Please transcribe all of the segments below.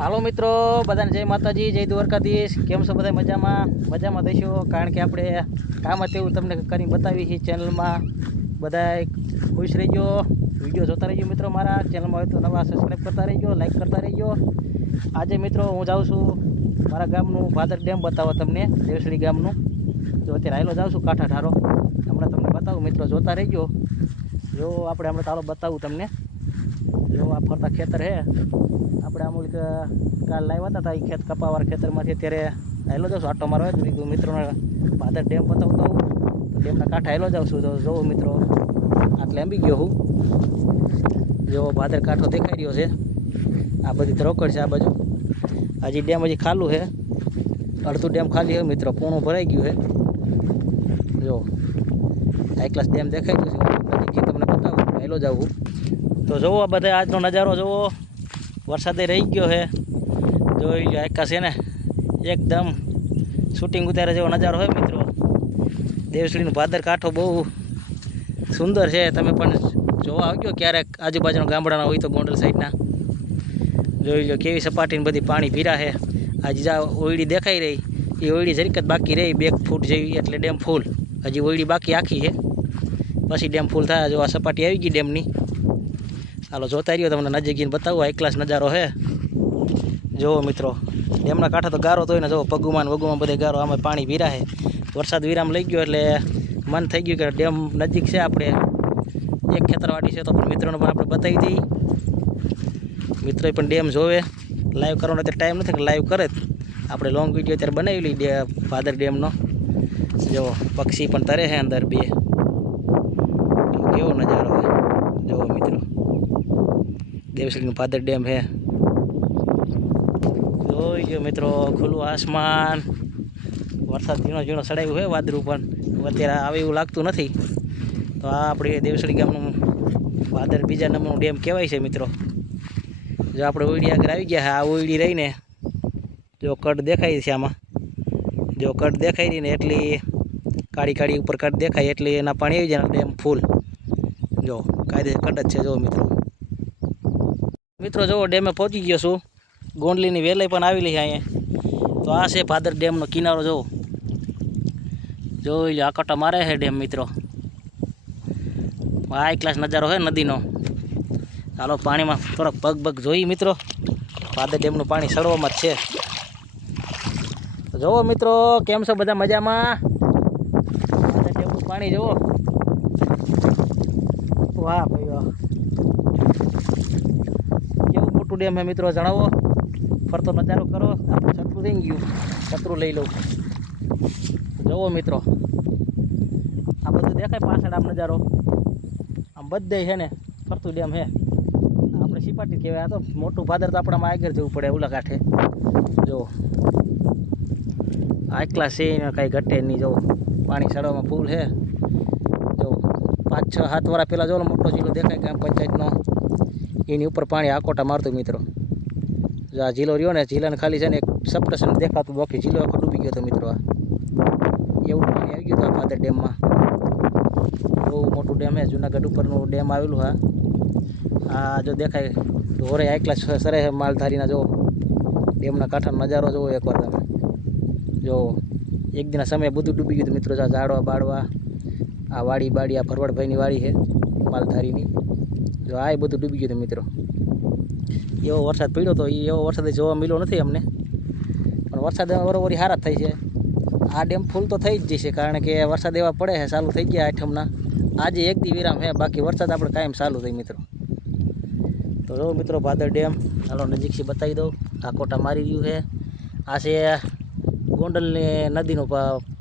હાલો મિત્રો, બધાને જય માતાજી, જય દ્વારકાધીશ. કેમ છો બધા મજામાં? મજામાં દઈશું કારણ કે આપણે કામ હતું એવું તમને કરીને બતાવી છે ચેનલમાં. બધા ખુશ રહીજો. વીડિયો જોતા રહીજો મિત્રો મારા. ચેનલમાં હોય તો નવા સબસ્ક્રાઈબ કરતા રહીજો લાઈક કરતા રહીજો. આજે મિત્રો હું જાઉં છું મારા ગામનું ભાદર ડેમ બતાવો તમને દેવસડી ગામનું. જો અત્યારે આવેલો જાઉં છું કાંઠા ઠારો હમણાં તમને બતાવું. મિત્રો જોતા રહીજો. જો આપણે હમણાં તારો બતાવું તમને. જો આ ફરતા ખેતર હે. આપણે અમુક કાલ લાવ્યા હતા એ ખેત કપાવાર ખેતરમાંથી. અત્યારે હાલો જાઉં આટો મારવા જ કીધું મિત્રોને ભાદર ડેમ બતાવતો તો ડેમના કાંઠા હાલો જાઉં છું. તો જોઉં મિત્રો, આટલે અંબી ગયો હું. જો ભાદર કાંઠો દેખાઈ રહ્યો છે. આ બધી ધરોકડ છે આ બાજુ. હજી ડેમ હજી ખાલું છે. અડધું ડેમ ખાલી છે મિત્રો, પૂણું ભરાઈ ગયું છે. જો, આ ક્લાસ ડેમ દેખાઈ ગયું છે. તમને બતાવું. હાલો જાઉં તો જુઓ બધા આજનો નજારો, જુઓ. વરસાદે રહી ગયો છે. જોઈ લો આકાશ છે ને, એકદમ શૂટિંગ ઉતારે જેવો નજારો હોય મિત્રો. દેવશ્રીનું ભાદર કાંઠો બહુ સુંદર છે. તમે પણ જોવા આવજો ક્યારેક આજુબાજુના ગામડાના હોય તો ગોંડલ સાઈડના. જોઈ લો કેવી સપાટીને બધી પાણી પીરા છે. આજે જા ઓયડી દેખાઈ રહી, એ ઓયડી જરીક જ બાકી રહી બે ફૂટ જેવી, એટલે ડેમ ફૂલ. હજી ઓયડી બાકી આખી છે. પછી ડેમ ફૂલ થાય, જો આ સપાટી આવી ગઈ ડેમની. હાલો, જોતા રહ્યો તમને નજીક જઈને બતાવું હાઈ ક્લાસ નજારો છે જુઓ મિત્રો, ડેમના કાંઠા તો ગારો તો હોય ને, જુઓ, પગુમાં વગુમાં બધે ગારો, આમાં પાણી પીરા વરસાદ વિરામ લઈ ગયો એટલે મન થઈ ગયું કે ડેમ નજીક છે આપણે. એક ખેતરવાડી છે તો પણ મિત્રોને પણ આપણે બતાવી દઈએ. મિત્રોએ પણ ડેમ જોવે. લાઈવ કરવાનો અત્યારે ટાઈમ નથી લાઈવ કરે જ. આપણે લોંગ વીડિયો અત્યારે બનાવી લઈ ડે ભાદર ડેમનો. જો પક્ષી પણ તરે છે અંદર બે જો કેવો નજારો હોય જુઓ મિત્રો દેવશ્રીનું પાદર ડેમ છે જોઈ ગયો મિત્રો, ખુલ્લું આસમાન. વરસાદ ઝીણો ઝીણો સડાયું છે વાદળું પણ. અત્યારે આવે એવું લાગતું નથી. તો આ આપણે દેવસડી ગામનું ભાદર બીજા નંબરનું ડેમ કહેવાય છે મિત્રો. જો આપણે ઓયડી આગળ આવી ગયા આ ઓયડી રહીને જો કટ દેખાય છે આમાં. જો કટ દેખાય રહીને એટલી કાળી કાળી ઉપર કટ દેખાય, એટલે એના પાણી આવી જાય ડેમ ફૂલ. જો કાયદે કટ જ છે, જો મિત્રો. મિત્રો, જુઓ, ડેમે પહોંચી ગયો છું. ગોંડલીની વેલાઈ પણ આવેલી છે અહીંયા તો આ છે ભાદર ડેમનો કિનારો, જુઓ. જોઈ લો આ કટા મારે છે ડેમ, મિત્રો. હાઈ ક્લાસ નજારો છે નદીનો. ચાલો પાણીમાં થોડોક પગ પગ જોઈ, મિત્રો. ભાદર ડેમનું પાણી સડવામાં જ છે. જુઓ, મિત્રો, કેમ છો બધા મજામાં? ભાદર ડેમનું પાણી, જુઓ. વાહ, ભાઈ વાહ કેવું મોટું ડેમ હે મિત્રો જણાવો. ફરતો નજારો કરો. આપણું છતરું થઈ ગયું. છતરું લઈ લઉં. જુઓ મિત્રો. આ બધું દેખાય પાછળ આમ નજારો. આમ બધે છે ને, ફરતું ડેમ હે આપણે સિપાટી કહેવાય. આ તો મોટું ભાદર તો આપણામાં આગળ જવું પડે ઉલા કાંઠે. જો આટલા છે કાંઈ ઘટે નહીં. જો પાણી સડવામાં ફૂલ છે. પાંચ, છ, સાત વર્ષ પહેલાં જો મોટો જિલ્લો દેખાય ગ્રામ પંચાયતનો. એની ઉપર પાણી આકોટા મારતું મિત્રો. જો આ જિલ્લો રહ્યો ને જિલ્લાને ખાલી છે ને એક સબસ્ટેશન દેખાતું બાકી. જિલ્લો આખો ડૂબી ગયો હતો મિત્રો આ. એવું પાણી આવી ગયું હતું આ ભાદર ડેમમાં બહુ મોટું ડેમ છે, જુનાગઢ ઉપરનું ડેમ આવેલું હા. આ જો દેખાય ઢોરે ક્લાસ સરે માલધારીના જો ડેમના કાંઠાનો નજારો જોવો એકવાર તમે. જો એક દિના સમયે બધું ડૂબી ગયું મિત્રો ઝાડવા બાળવા આ વાડી બાડી, આ ભરવાડભાઈની વાડી છે, માલધારીની. જો આ બધું ડૂબી ગયું હતું મિત્રો. એવો વરસાદ પડ્યો તો એ એવો વરસાદ જોવા મળ્યો નથી અમને. પણ વરસાદ વરોવરી સારા થઈ છે. આ ડેમ ફૂલ તો થઈ જ જશે કારણ કે વરસાદ એવા પડે છે, ચાલુ થઈ ગયા આઠમના. આજે એક દી વિરામ છે બાકી વરસાદ આપણે કાયમ ચાલુ થાય મિત્રો. તો જો મિત્રો ભાદર ડેમ ચાલો નજીકથી બતાવી દઉં. આ કોટા મારી રહ્યું છે. આ છે ગોંડલની નદીનું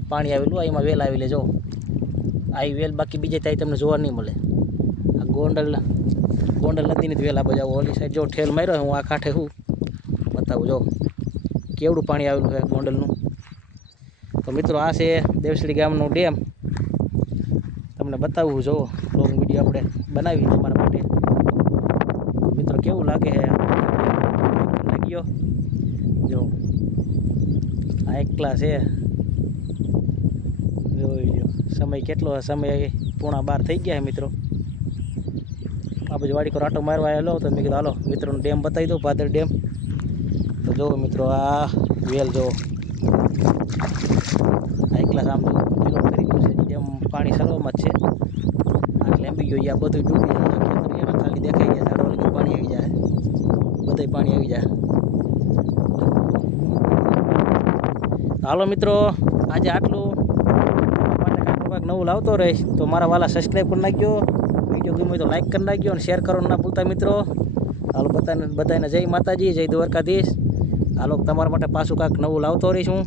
પાણી આવેલું એમાં વેલ આવેલી જો. આ ઈ વેલ બાકી બીજે ત્યાં તમને જોવા નહીં મળે. આ ગોંડલ ગોંડલ નદીની વેલા બજાવો. ઓલી સાઈડ જો ઠેલ માર્યો હું આ કાંઠે હું બતાવું, જો. કેવડું પાણી આવેલું છે ગોંડલનું? તો મિત્રો, આ છે દેવસડી ગામનું ડેમ. તમને બતાવવું જો. લોંગ વીડિયો આપણે બનાવી તમારા માટે. મિત્રો, કેવું લાગે છે લાગ્યો? જો. આ એકલા છે. જોઈ લો સમય કેટલો સમય પૂણા બાર થઈ ગયા છે મિત્રો. આ બાજુ વાડી આટો મારવા આવેલો તો મેં કીધું, હાલો, મિત્રોનો ડેમ બતાવી દઉં, ભાદર ડેમ. તો જુઓ મિત્રો, આ વેલ જુઓ. આ એકલા આમ જો પેલો ગયો છે. ડેમ પાણી સર્વમાં જ છે. આ લેંબી ગયો આ બધું ડૂબી જાય ખાલી દેખાઈ ગયા ઝાડો લગી પાણી આવી જાય. બધે પાણી આવી જાય. હાલો મિત્રો, આજે આટલું. માટે નવું લાવતો રહીશ. તો મારા વાલા સબસ્ક્રાઈબ કરી નાખજો. વીડિયો ગમ્યો તો લાઈક કરી નાખજો અને શેર કરવાનું ના ભૂલતા મિત્રો. હાલો બધાને બધાને જય માતાજી, જય દ્વારકાધીશ. હાલો, તમારા માટે પાછું કાંઈક નવું લાવતો રહીશ. હું